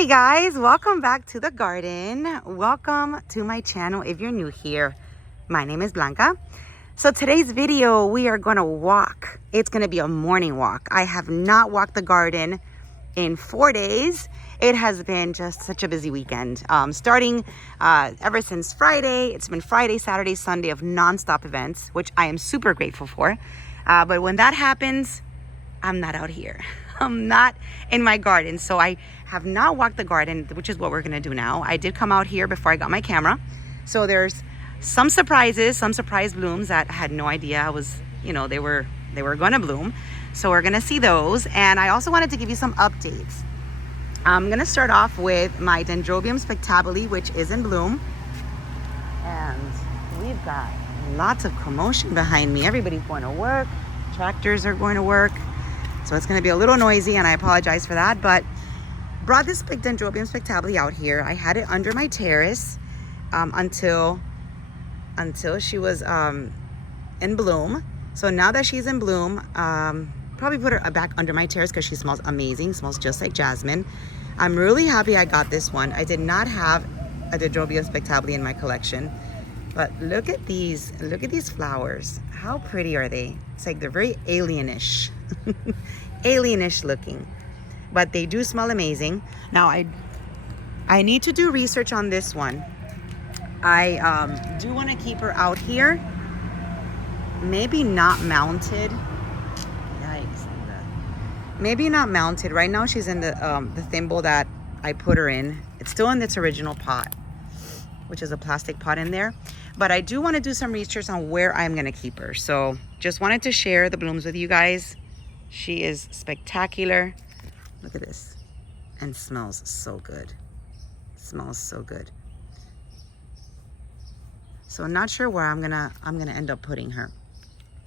Hey guys, welcome back to the garden. Welcome to my channel if you're new here. My name is Blanca. So today's video, we are gonna walk. It's gonna be a morning walk. I have not walked the garden in 4 days. It has been just such a busy weekend. Starting ever since Friday. It's been Friday, Saturday, Sunday of non-stop events, which I am super grateful for. But when that happens, I'm not out here. I'm not in my garden. So I have not walked the garden, which is what we're gonna do now. I did come out here before I got my camera. So there's some surprises, some surprise blooms that I had no idea they were gonna bloom. So we're gonna see those. And I also wanted to give you some updates. I'm gonna start off with my Dendrobium spectabile, which is in bloom. And we've got lots of commotion behind me. Everybody's going to work. Tractors are going to work. So it's gonna be a little noisy and I apologize for that, but brought this big Dendrobium spectabile out here. I had it under my terrace until she was in bloom. So now that she's in bloom, probably put her back under my terrace because she smells amazing, smells just like jasmine. I'm really happy I got this one. I did not have a Dendrobium spectabile in my collection, but look at these flowers. How pretty are they? It's like they're very alienish. Alienish looking, but they do smell amazing. Now I need to do research on this one. I do want to keep her out here, maybe not mounted. Yikes. Maybe not mounted. Right now she's in the thimble that I put her in. It's still in its original pot, which is a plastic pot in there. But I do want to do some research on where I'm going to keep her. So just wanted to share the blooms with you guys. She is spectacular. Look at this. And smells so good. Smells so good. So I'm not sure where I'm gonna end up putting her.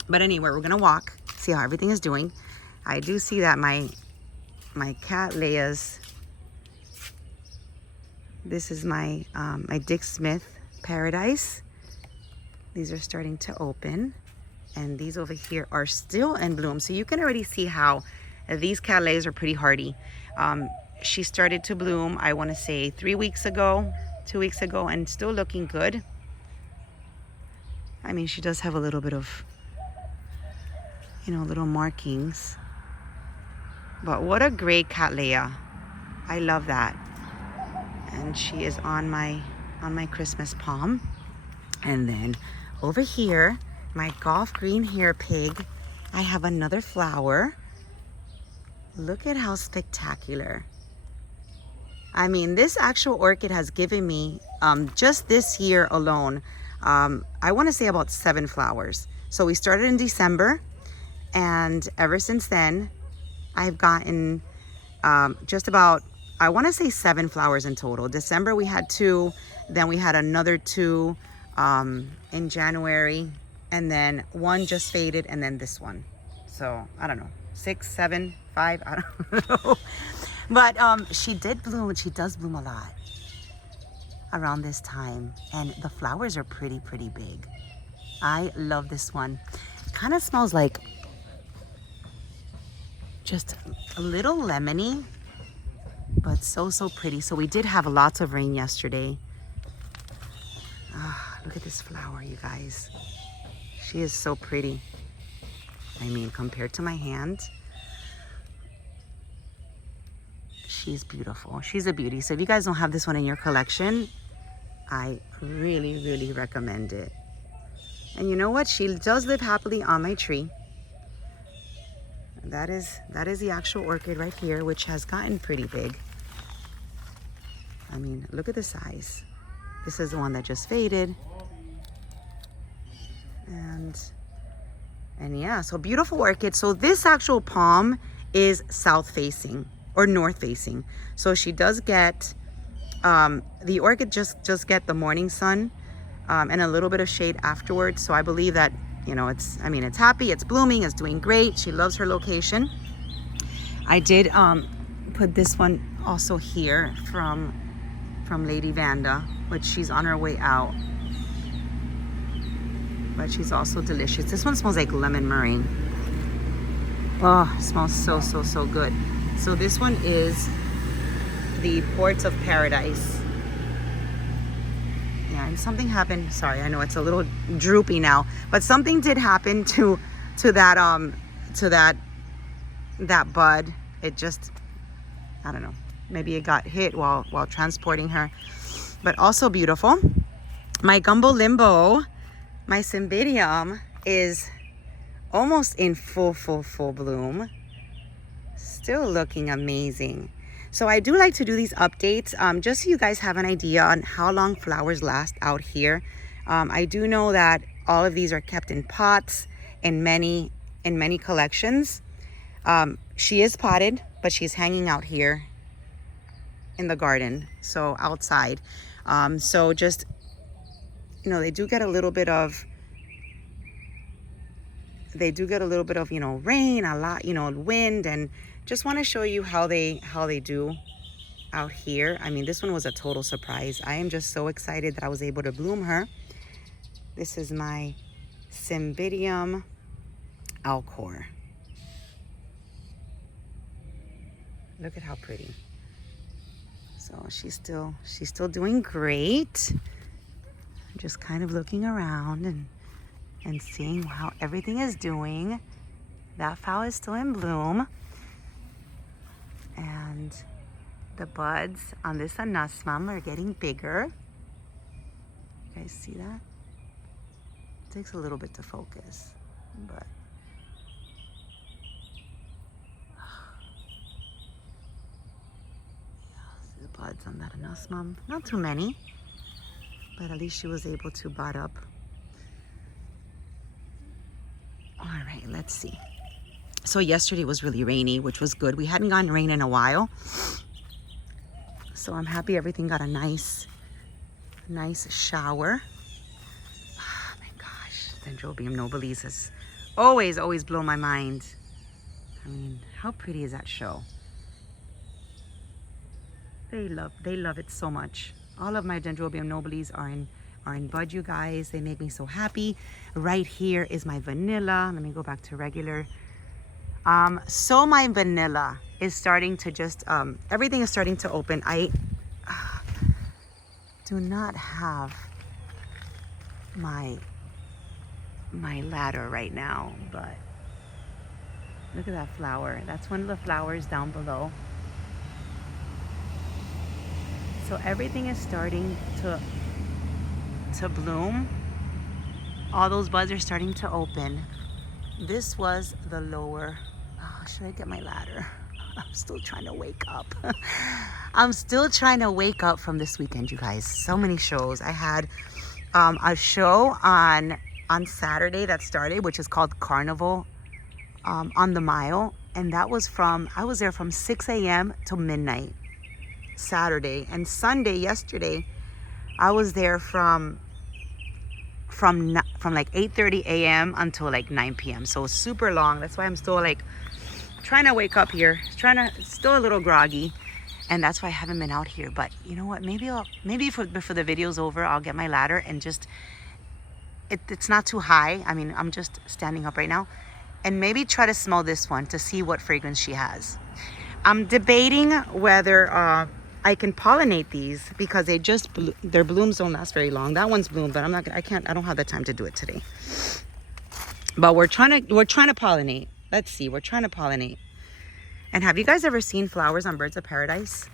But anyway, we're gonna walk, see how everything is doing. I do see that my Cattleyas, this is my my Dick Smith Paradise. These are starting to open. And these over here are still in bloom. So you can already see how these Cattleyas are pretty hardy. She started to bloom, I want to say 3 weeks ago, 2 weeks ago, and still looking good. I mean, she does have a little bit of, little markings. But what a great Cattleya. I love that. And she is on my Christmas palm. And then over here, my golf green hair pig, I have another flower. Look at how spectacular. I mean, this actual orchid has given me, just this year alone, I want to say about 7 flowers. So we started in December, and ever since then, I've gotten just about, I want to say 7 flowers in total. December we had 2, then we had another 2 in January, and then 1 just faded, and then this one. So I don't know, 6, 7, 5, I don't know. But she did bloom. She does bloom a lot around this time, and the flowers are pretty big. I love this one. It kind of smells like just a little lemony, but so pretty. So we did have lots of rain yesterday. Look at this flower, you guys. She is so pretty. I mean, compared to my hand, she's beautiful. She's a beauty. So if you guys don't have this one in your collection, I really recommend it. And you know what? She does live happily on my tree. That is the actual orchid right here, which has gotten pretty big. I mean, look at the size. This is the one that just faded. And yeah, so beautiful orchid. So this actual palm is south facing or north facing. So she does get, the orchid just get the morning sun and a little bit of shade afterwards. So I believe that, it's happy, it's blooming, it's doing great. She loves her location. I did put this one also here from Lady Vanda, which she's on her way out. But she's also delicious. This one smells like lemon meringue. Oh, it smells so good. So this one is the ports of paradise. Yeah, and something happened. Sorry, I know it's a little droopy now, but something did happen to that bud. It just, I don't know, maybe it got hit while transporting her, but also beautiful. My gumbo limbo, my cymbidium, is almost in full bloom. Still looking amazing. So I do like to do these updates just so you guys have an idea on how long flowers last out here. I do know that all of these are kept in pots in many collections. She is potted, but she's hanging out here in the garden, so outside. So just, you know, they do get a little bit of, you know, rain, a lot, you know, wind, and just want to show you how they do out here. I mean, this one was a total surprise. I am just so excited that I was able to bloom her. This is my Cymbidium Alcor. Look at how pretty. So she's still doing great. I'm just kind of looking around and seeing how everything is doing. That flower is still in bloom. And the buds on this anosmum are getting bigger. You guys see that? It takes a little bit to focus, but the buds on that anosmum. Not too many, but at least she was able to bud up. All right, let's see. So yesterday was really rainy, which was good. We hadn't gotten rain in a while. So I'm happy everything got a nice shower. Oh my gosh, Dendrobium nobilis has always blown my mind. I mean, how pretty is that show? They love it so much. All of my Dendrobium nobilis are in bud, you guys. They make me so happy. Right here is my vanilla. Let me go back to regular. So my vanilla is starting to just, everything is starting to open. I do not have my ladder right now, but look at that flower. That's one of the flowers down below. So everything is starting to bloom. All those buds are starting to open. This was the lower. Oh, should I get my ladder? I'm still trying to wake up. I'm still trying to wake up from this weekend, you guys. So many shows. I had a show on Saturday that started, which is called Carnival on the Mile. And that was I was there from 6 a.m. till midnight Saturday. And Sunday, yesterday, I was there from like 8:30 a.m. until like 9 p.m. So super long. That's why I'm still like trying to wake up here. Still a little groggy. And that's why I haven't been out here. But you know what? Maybe before the video's over, I'll get my ladder and just, it's not too high. I mean, I'm just standing up right now. And maybe try to smell this one to see what fragrance she has. I'm debating whether I can pollinate these because their blooms don't last very long. That one's bloomed, but I don't have the time to do it today. But we're trying to pollinate. Let's see, we're trying to pollinate. And have you guys ever seen flowers on Birds of Paradise?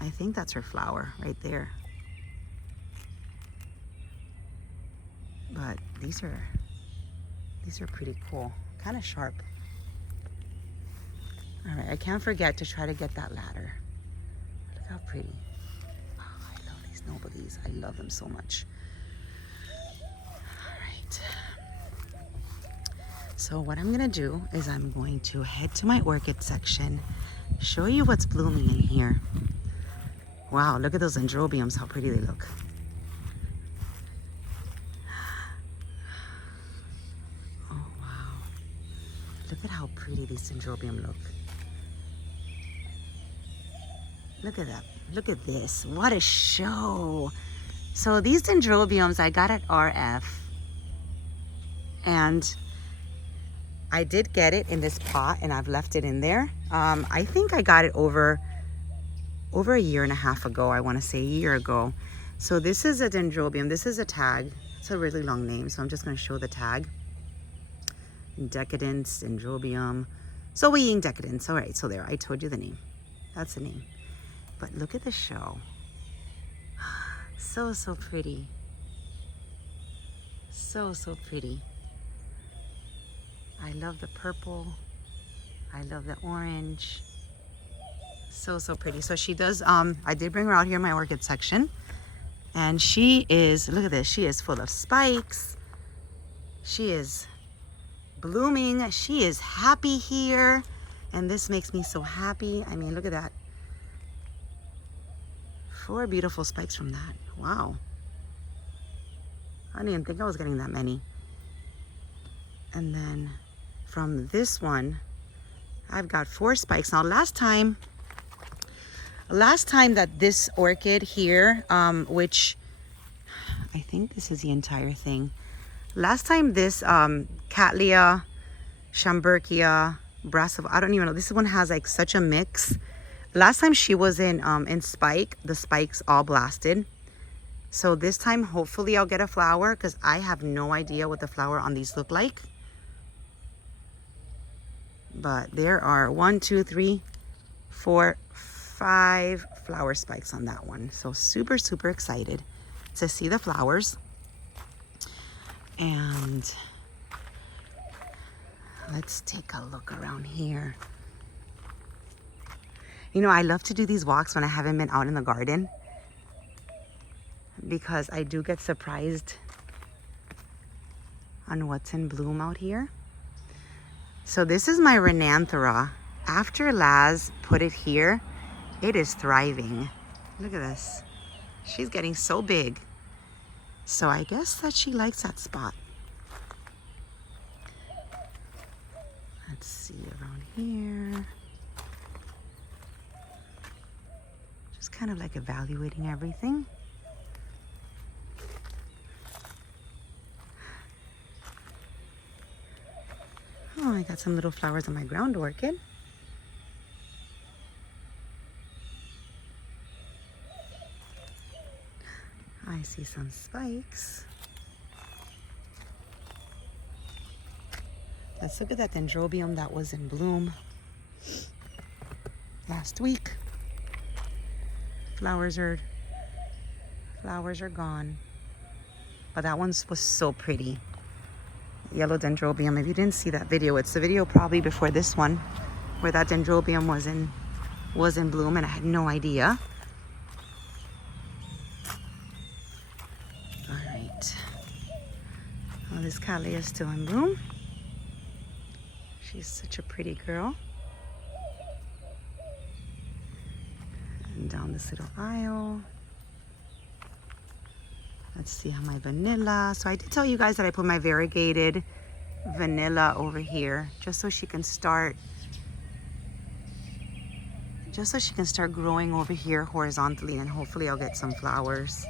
I think that's her flower right there. But these are pretty cool, kind of sharp. All right, I can't forget to try to get that ladder. Look how pretty. Oh, I love these nobilis. I love them so much. All right. So what I'm gonna do is I'm going to head to my orchid section, show you what's blooming in here. Wow, look at those Dendrobiums, how pretty they look. Oh, wow. Look at how pretty these Dendrobium look. Look at that. Look at this. What a show. So these Dendrobiums I got at RF. And I did get it in this pot and I've left it in there. I think I got it over a year and a half ago. I want to say a year ago. So this is a dendrobium. This is a tag. It's a really long name, so I'm just going to show the tag. Decadence, dendrobium. So Weying decadence. All right, so there, I told you the name. That's the name. But look at the show. So, so pretty. So, so pretty. I love the purple. I love the orange. So, so pretty. So she does, I did bring her out here in my orchid section. And she is, look at this, she is full of spikes. She is blooming. She is happy here. And this makes me so happy. I mean, look at that. 4 beautiful spikes from that. Wow. I didn't even think I was getting that many. And then from this one, I've got 4 spikes. Now last time that this orchid here, which I think this is the entire thing. Last time this Cattleya, Schomburgkia, Brassiva, I don't even know. This one has like such a mix. Last time she was in spike, the spikes all blasted. So this time, hopefully I'll get a flower because I have no idea what the flower on these look like. But there are 1, 2, 3, 4, 5 flower spikes on that one. So super, super excited to see the flowers. And let's take a look around here. You know, I love to do these walks when I haven't been out in the garden because I do get surprised on what's in bloom out here. So this is my Renanthera. After Laz put it here, it is thriving. Look at this. She's getting so big. So I guess that she likes that spot. Let's see around here. Just kind of like evaluating everything. Oh, I got some little flowers on my ground orchid. I see some spikes. Let's look at that dendrobium that was in bloom last week. Flowers are gone. But that one was so pretty. Yellow dendrobium. If you didn't see that video, it's the video probably before this one where that dendrobium was in bloom and I had no idea. All right. Oh, this Cattleya is still in bloom. She's such a pretty girl. And down this little aisle. Let's see how my vanilla. So I did tell you guys that I put my variegated vanilla over here just so she can start growing over here horizontally, and hopefully I'll get some flowers.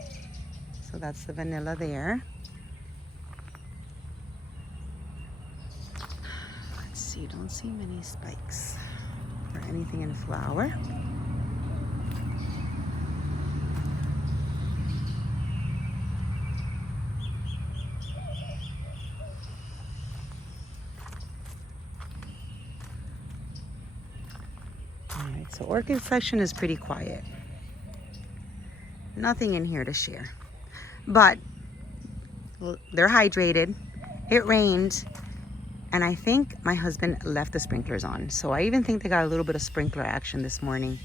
So that's the vanilla there. Let's see, don't see many spikes or anything in flower. So orchid section is pretty quiet. Nothing in here to share. But they're hydrated. It rained. And I think my husband left the sprinklers on. So I even think they got a little bit of sprinkler action this morning.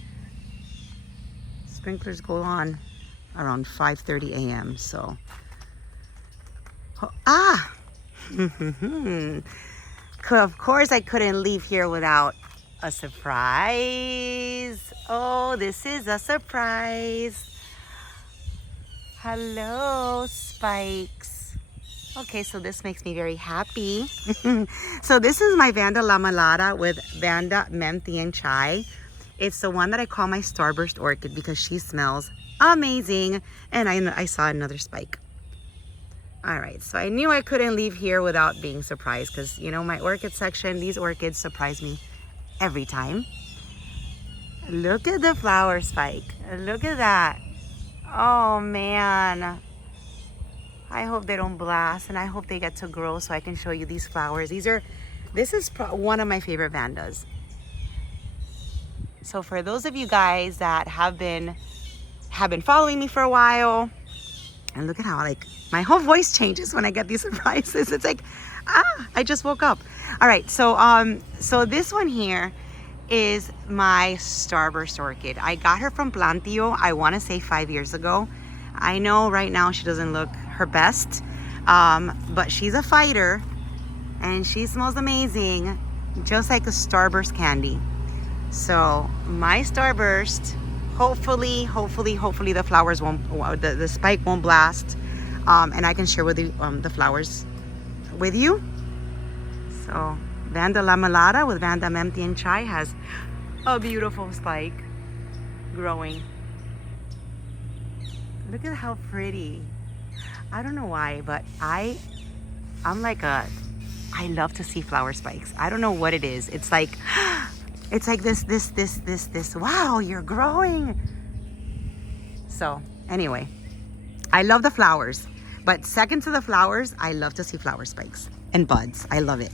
Sprinklers go on around 5:30 a.m. So, of course I couldn't leave here without a surprise. Oh, this is a surprise. Hello, spikes. Okay, so this makes me very happy. So this is my Vanda lamellata with Vanda menthe and chai. It's the one that I call my starburst orchid because she smells amazing. And I saw another spike. All right, so I knew I couldn't leave here without being surprised because, you know, my orchid section, these orchids surprise me every time. Look at the flower spike. Look at that. Oh man. I hope they don't blast, and I hope they get to grow so I can show you these flowers. This is one of my favorite Vandas. So for those of you guys that have been following me for a while, and look at how like my whole voice changes when I get these surprises. It's like, I just woke up. All right, so this one here is my starburst orchid. I got her from Plantio, I want to say 5 years ago. I know right now she doesn't look her best, but she's a fighter and she smells amazing, just like a starburst candy. So my starburst, hopefully the flowers won't, the spike won't blast, and I can share with you the flowers with you. So Vanda Lamelata with Vanda Memti and Chai has a beautiful spike growing. Look at how pretty. I don't know why, but I love to see flower spikes. I don't know what it is. It's like this. Wow, you're growing. So anyway, I love the flowers, but second to the flowers, I love to see flower spikes and buds. I love it.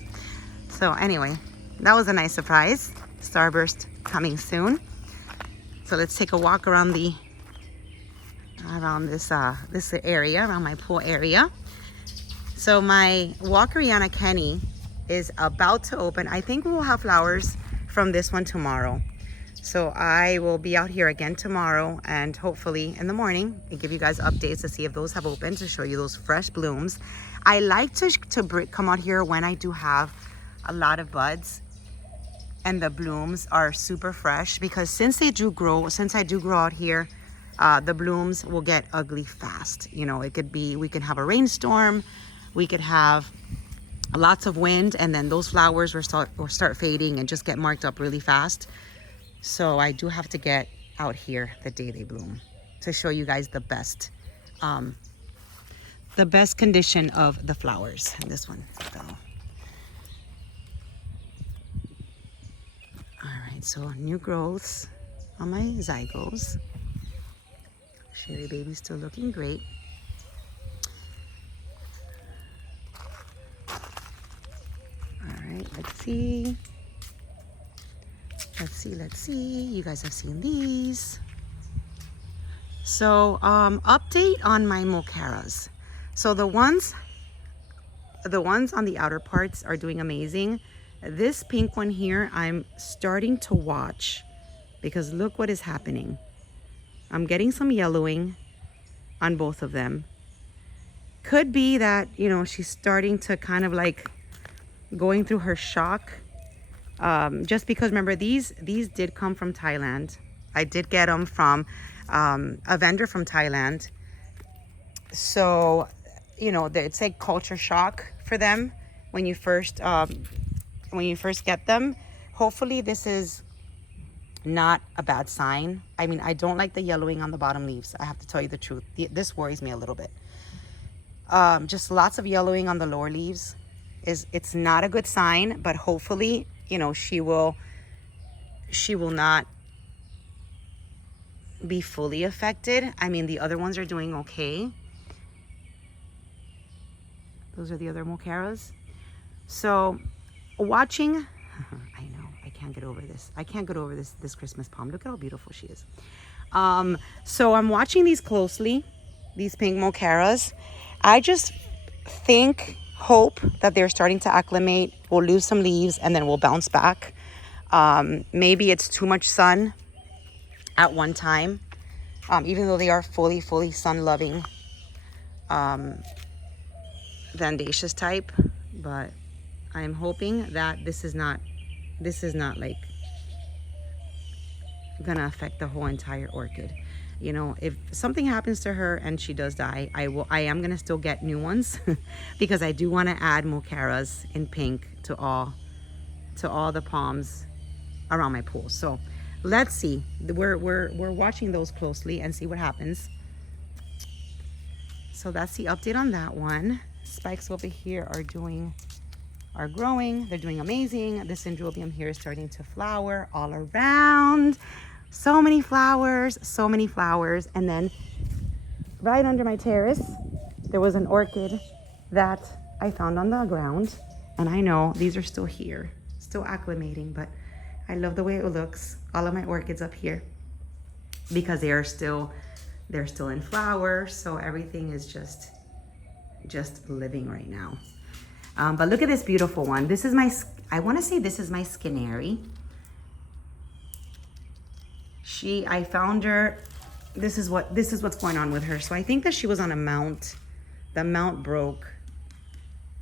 So anyway, that was a nice surprise. Starburst coming soon. So let's take a walk around this area, around my pool area. So my Walkeriana Kenny is about to open. I think we will have flowers from this one tomorrow. So I will be out here again tomorrow, and hopefully in the morning and give you guys updates to see if those have opened, to show you those fresh blooms. I like to come out here when I do have a lot of buds and the blooms are super fresh, because since I do grow out here, the blooms will get ugly fast. You know, we can have a rainstorm, we could have lots of wind, and then those flowers will start fading and just get marked up really fast. So I do have to get out here the day they bloom to show you guys the best condition of the flowers. And this one, so. All right, so new growths on my zygos. Sherry baby's still looking great. All right, let's see. You guys have seen these. So update on my mocaras. So the ones on the outer parts are doing amazing. This pink one here, I'm starting to watch, because look what is happening. I'm getting some yellowing on both of them. Could be that, you know, she's starting to kind of like going through her shock. Just because, remember, these did come from Thailand. I did get them from a vendor from Thailand. So, you know, it's like culture shock for them when you first get them. Hopefully this is not a bad sign. I mean, I don't like the yellowing on the bottom leaves. I have to tell you the truth. This worries me a little bit. Just lots of yellowing on the lower leaves. It's not a good sign, but hopefully, you know, she will not be fully affected. I mean, the other ones are doing okay. Those are the other mocaras. So watching, I know, I can't get over this. I can't get over this Christmas palm. Look at how beautiful she is. So I'm watching these closely, these pink mocaras. I just hope that they're starting to acclimate. We'll lose some leaves and then we'll bounce back. Maybe it's too much sun at one time, even though they are fully sun-loving Vandaceous type. But I'm hoping that this is not like gonna affect the whole entire orchid. You know, if something happens to her and she does die, I am gonna still get new ones because I do want to add mocaras in pink to all the palms around my pool. So let's see. We're watching those closely and see what happens. So that's the update on that one. Spikes over here are growing. They're doing amazing. This Dendrobium here is starting to flower all around. So many flowers, so many flowers. And then right under my terrace, there was an orchid that I found on the ground. And I know these are still here, still acclimating, but I love the way it looks. All of my orchids up here, because they're still in flower. So everything is just living right now. But look at this beautiful one. This is I want to say this is my Skinneri. I found her. This is what's going on with her. So I think that she was on a mount. The mount broke.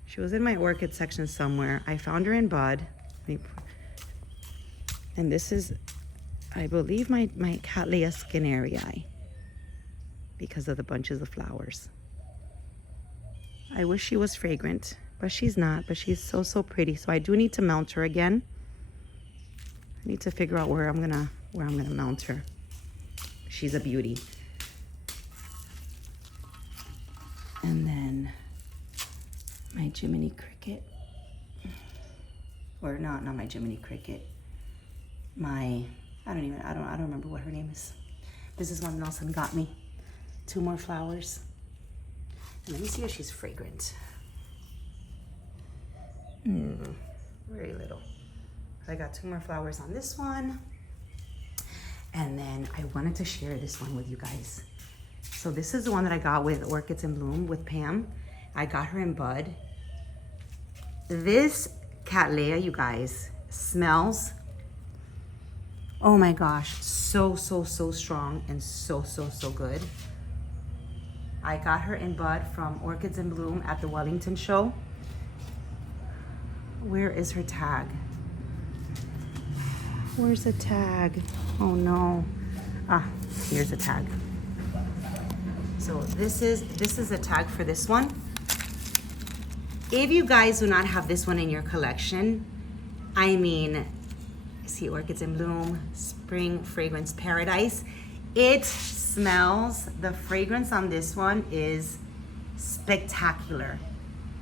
She was in my orchid section somewhere. I found her in bud. And this is, I believe, my Cattleya Skinneri, because of the bunches of flowers. I wish she was fragrant, but she's not. But she's so pretty. So I do need to mount her again. I need to figure out where I'm gonna mount her. She's a beauty. And then my Jiminy Cricket, or not my Jiminy Cricket. I don't remember what her name is. This is one Nelson got me. 2 more flowers. And let me see if she's fragrant. Very little. I got 2 more flowers on this one. And then I wanted to share this one with you guys. So this is the one that I got with Orchids in Bloom with Pam. I got her in bud. This Cattleya, you guys, smells, oh my gosh, so strong and so good. I got her in bud from Orchids in Bloom at the Wellington show. Where is her tag? Where's the tag? Oh no. Here's the tag. So this is a tag for this one. If you guys do not have this one in your collection, I mean, see Orchids in Bloom, Spring Fragrance Paradise. It smells, the fragrance on this one is spectacular.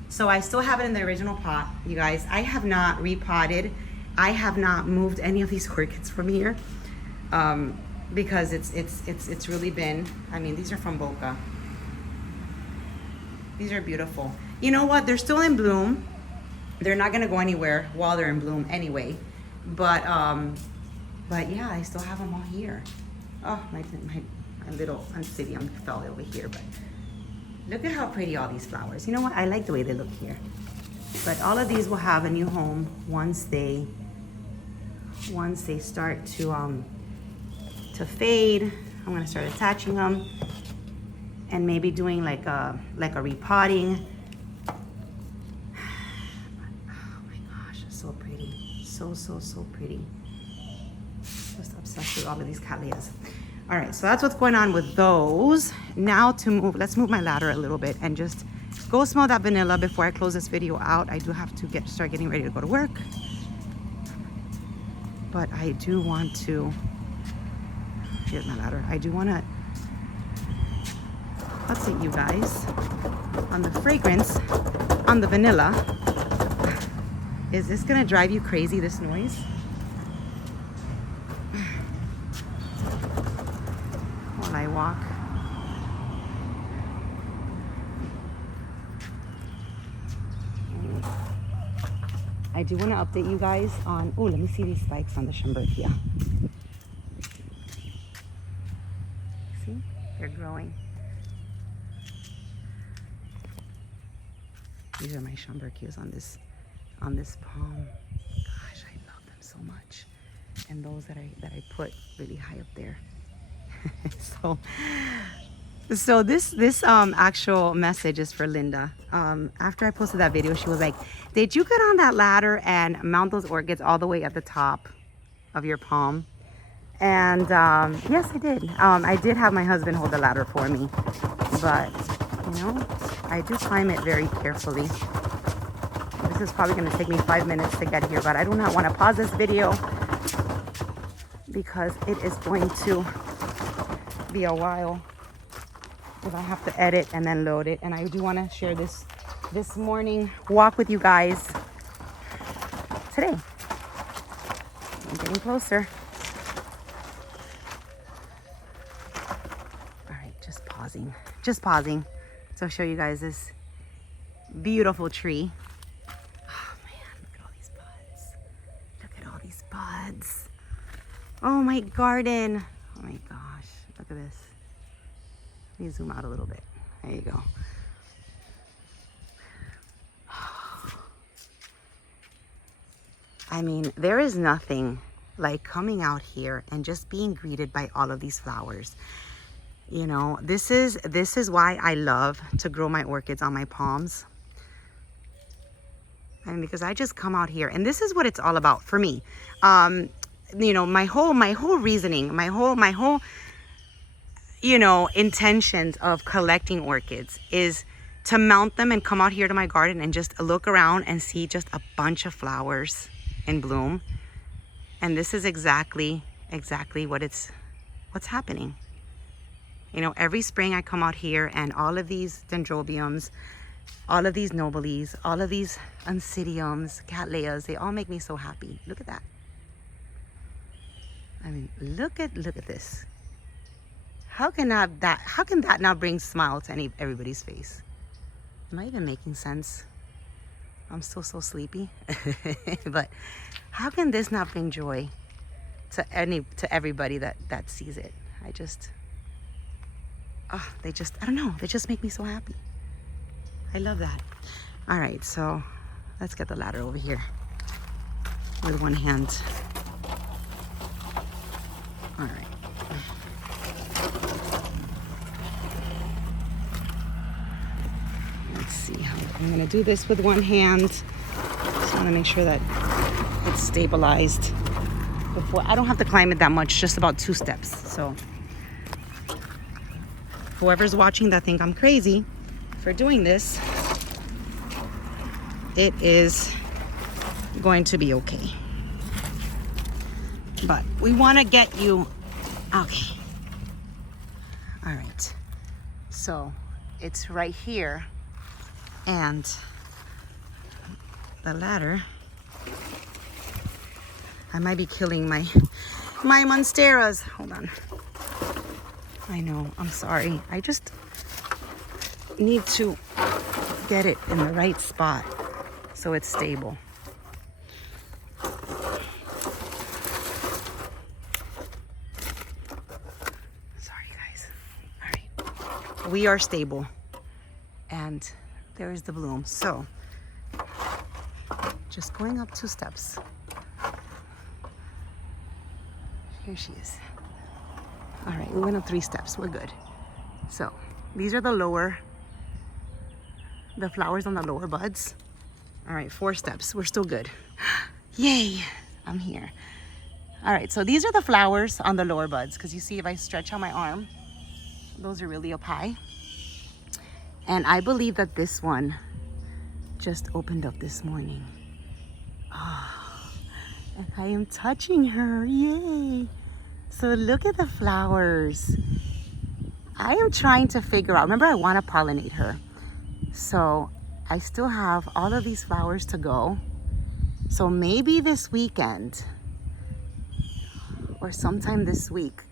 So I still have it in the original pot, you guys. I have not repotted. I have not moved any of these orchids from here because it's really been, I mean, these are from Boca. These are beautiful. You know what? They're still in bloom. They're not gonna go anywhere while they're in bloom anyway. But yeah, I still have them all here. Oh, my little Ancidium fell over here, but look at how pretty all these flowers. You know what? I like the way they look here. But all of these will have a new home once they start to fade. I'm gonna start attaching them and maybe doing like a repotting. Oh my gosh, so pretty. So pretty. Just obsessed with all of these Cattleyas. All right, so that's what's going on with those. Now let's move my ladder a little bit and just go smell that vanilla before I close this video out. I do have to start getting ready to go to work. But I do want to, here's my ladder. I do want to update you guys on the fragrance, on the vanilla. Is this gonna drive you crazy, this noise? While I walk. I do want to update you guys on, oh, let me see these spikes on the Schomburgkia. See, they're growing. These are my Schomburgkias on this palm. Gosh, I love them so much. And those that I put really high up there. So this actual message is for Linda. After I posted that video, she was like, did you get on that ladder and mount those orchids all the way at the top of your palm? And yes, I did. I did have my husband hold the ladder for me, but you know, I do climb it very carefully. This is probably going to take me 5 minutes to get here, but I do not want to pause this video because it is going to be a while if I have to edit and then load it. And I do want to share this morning walk with you guys today. I'm getting closer. pausing to show you guys this beautiful tree. Oh man, look at all these buds. Look at all these buds. Oh, my garden. Oh my gosh, look at this. Let me zoom out a little bit. There you go. I mean, there is nothing like coming out here and just being greeted by all of these flowers. You know, this is why I love to grow my orchids on my palms. I mean, because I just come out here and this is what it's all about for me. You know, my whole reasoning, my whole you know, intentions of collecting orchids is to mount them and come out here to my garden and just look around and see just a bunch of flowers in bloom. And this is exactly what's happening. You know, every spring I come out here and all of these dendrobiums, all of these nobiles, all of these oncidiums, cattleyas, they all make me so happy. Look at that. I mean, look at this. How can that not bring smile to everybody's face? Am I even making sense? I'm still so sleepy. But how can this not bring joy to everybody that sees it? I don't know, they just make me so happy. I love that. All right, so let's get the ladder over here with one hand. All right. Let's see how I'm gonna do this with one hand. Just wanna make sure that it's stabilized before. I don't have to climb it that much, just about 2 steps. So whoever's watching that think I'm crazy for doing this, it is going to be okay. But we want to get you okay. All right, so it's right here, and the ladder, I might be killing my monsteras. Hold on. I know, I'm sorry. I just need to get it in the right spot so it's stable. Sorry, guys. All right. We are stable. And there's the bloom. So, just going up 2 steps. Here she is. All right, we went up 3 steps. We're good. So, these are the flowers on the lower buds. All right, 4 steps. We're still good. Yay, I'm here. All right, so these are the flowers on the lower buds, because you see if I stretch out my arm, those are really up high. And I believe that this one just opened up this morning. Oh, and I am touching her, yay. So look at the flowers. I am trying to figure out, remember I want to pollinate her. So I still have all of these flowers to go. So maybe this weekend or sometime this week,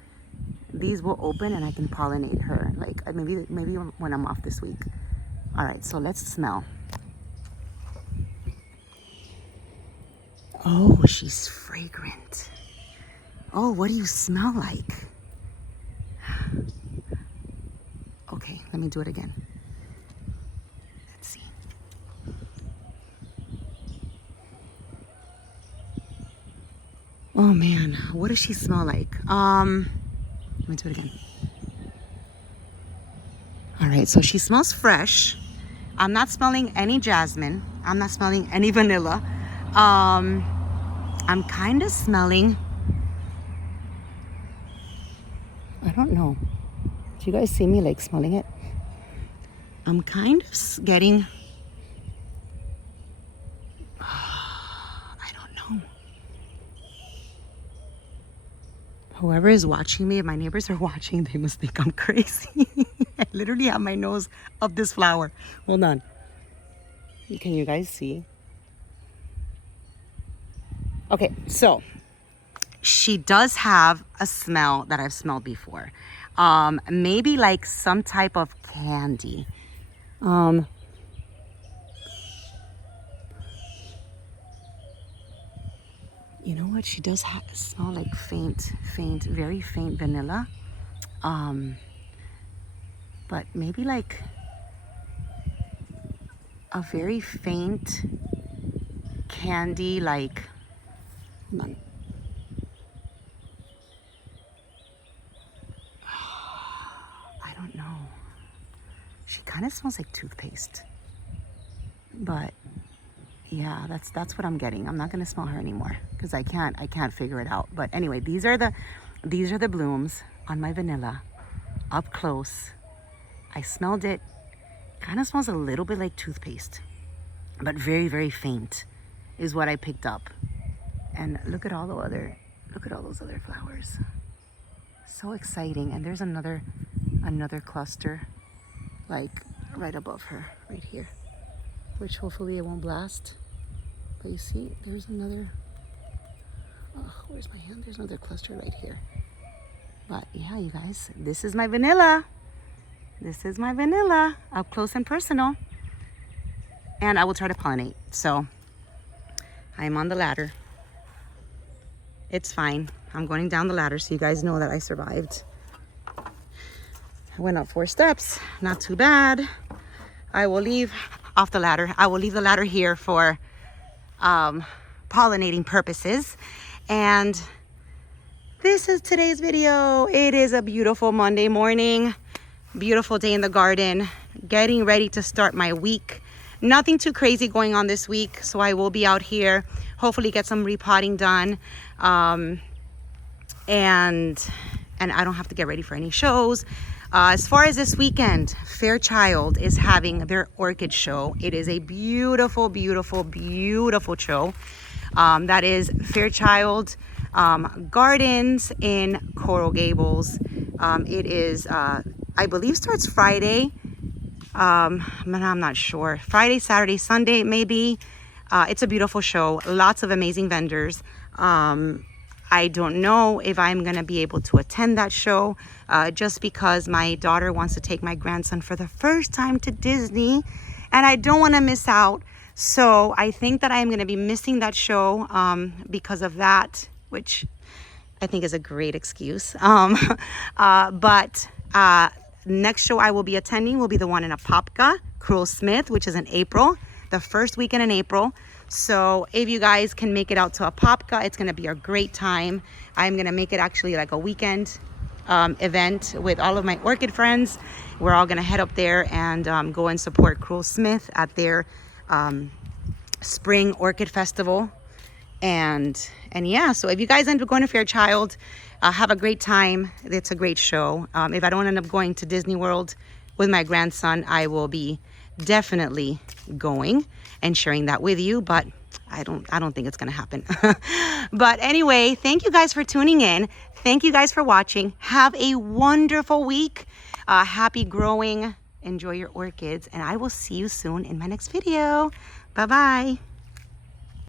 these will open and I can pollinate her. Like maybe when I'm off this week. All right, so let's smell. Oh, she's fragrant. Oh, what do you smell like? Okay, let me do it again. Let's see. Oh man, what does she smell like? Let me do it again. All right, so she smells fresh. I'm not smelling any jasmine. I'm not smelling any vanilla. I'm kind of smelling, I don't know. Do you guys see me like smelling it? I'm kind of getting, I don't know. Whoever is watching me, if my neighbors are watching, they must think I'm crazy. I literally have my nose up this flower. Hold on. Can you guys see? Okay, so she does have a smell that I've smelled before. Maybe like some type of candy. You know what? She does smell like faint, very faint vanilla. But maybe like a very faint candy, like, hold on. I don't know. She kind of smells like toothpaste. But yeah, that's what I'm getting. I'm not gonna smell her anymore because I can't figure it out. But anyway, these are the blooms on my vanilla up close. I smelled it. Kind of smells a little bit like toothpaste, but very, very faint is what I picked up. And look at all those other flowers. So exciting. And there's another cluster like right above her, right here, which hopefully it won't blast. But you see, there's another, oh, where's my hand? There's another cluster right here. But yeah, you guys, this is my vanilla. This is my vanilla, up close and personal. And I will try to pollinate. So I'm on the ladder. It's fine. I'm going down the ladder so you guys know that I survived. I went up 4 steps, not too bad. I will leave off the ladder. I will leave the ladder here for pollinating purposes. And this is today's video. It is a beautiful Monday morning, beautiful day in the garden, getting ready to start my week. Nothing too crazy going on this week, so I will be out here, hopefully get some repotting done, and I don't have to get ready for any shows. As far as this weekend, Fairchild is having their orchid show. It is a beautiful, beautiful, beautiful show. That is Fairchild Gardens in Coral Gables. It is, I believe, starts Friday. I'm not sure. Friday, Saturday, Sunday, maybe. It's a beautiful show. Lots of amazing vendors. I don't know if I'm going to be able to attend that show just because my daughter wants to take my grandson for the first time to Disney and I don't want to miss out. So I think that I am going to be missing that show because of that, which I think is a great excuse. But next show I will be attending will be the one in Apopka, Cruel Smith, which is in April, the first weekend in April. So if you guys can make it out to Apopka, it's going to be a great time. I'm going to make it actually like a weekend event with all of my orchid friends. We're all going to head up there and go and support Cruel Smith at their spring orchid festival. And yeah, so if you guys end up going to Fairchild, have a great time. It's a great show. If I don't end up going to Disney World with my grandson, I will be definitely going and sharing that with you, but I don't think it's gonna happen. But anyway, thank you guys for tuning in. Thank you guys for watching. Have a wonderful week. Happy growing. Enjoy your orchids, and I will see you soon in my next video. Bye-bye.